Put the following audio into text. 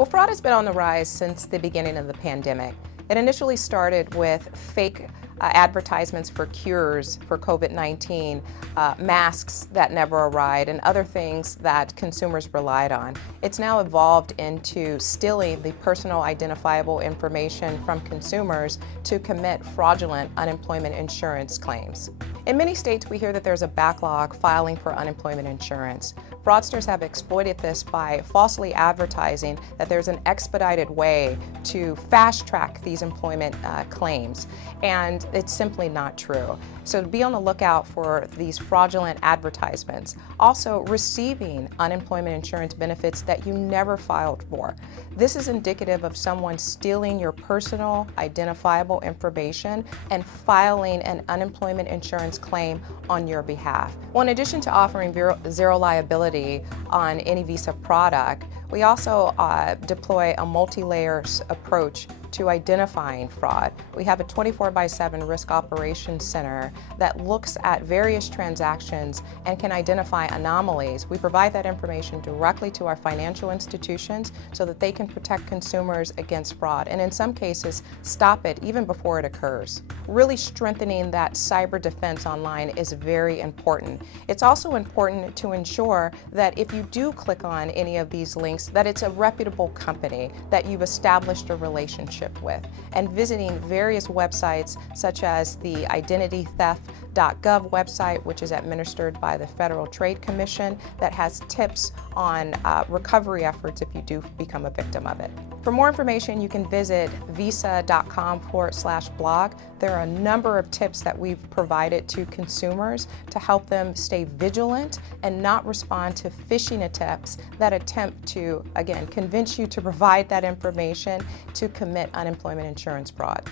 Well, fraud has been on the rise since the beginning of the pandemic. It initially started with fake advertisements for cures for COVID-19, masks that never arrived, and other things that consumers relied on. It's now evolved into stealing the personal identifiable information from consumers to commit fraudulent unemployment insurance claims. In many states, we hear that there's a backlog filing for unemployment insurance. Fraudsters have exploited this by falsely advertising that there's an expedited way to fast-track these employment claims, and it's simply not true. So be on the lookout for these fraudulent advertisements. Also, receiving unemployment insurance benefits that you never filed for. This is indicative of someone stealing your personal identifiable information and filing an unemployment insurance claim on your behalf. Well, in addition to offering zero liability on any Visa product, we also deploy a multi-layer approach to identifying fraud. We have a 24/7 risk operations center that looks at various transactions and can identify anomalies. We provide that information directly to our financial institutions so that they can protect consumers against fraud, and in some cases stop it even before it occurs. Really strengthening that cyber defense online is very important. It's also important to ensure that if you do click on any of these links, that it's a reputable company that you've established a relationship with, and visiting various websites such as the identitytheft.gov website, which is administered by the Federal Trade Commission, that has tips on recovery efforts if you do become a victim of it. For more information, you can visit visa.com/blog. There are a number of tips that we've provided to consumers to help them stay vigilant and not respond to phishing attempts that attempt to, again, convince you to provide that information to commit unemployment insurance fraud.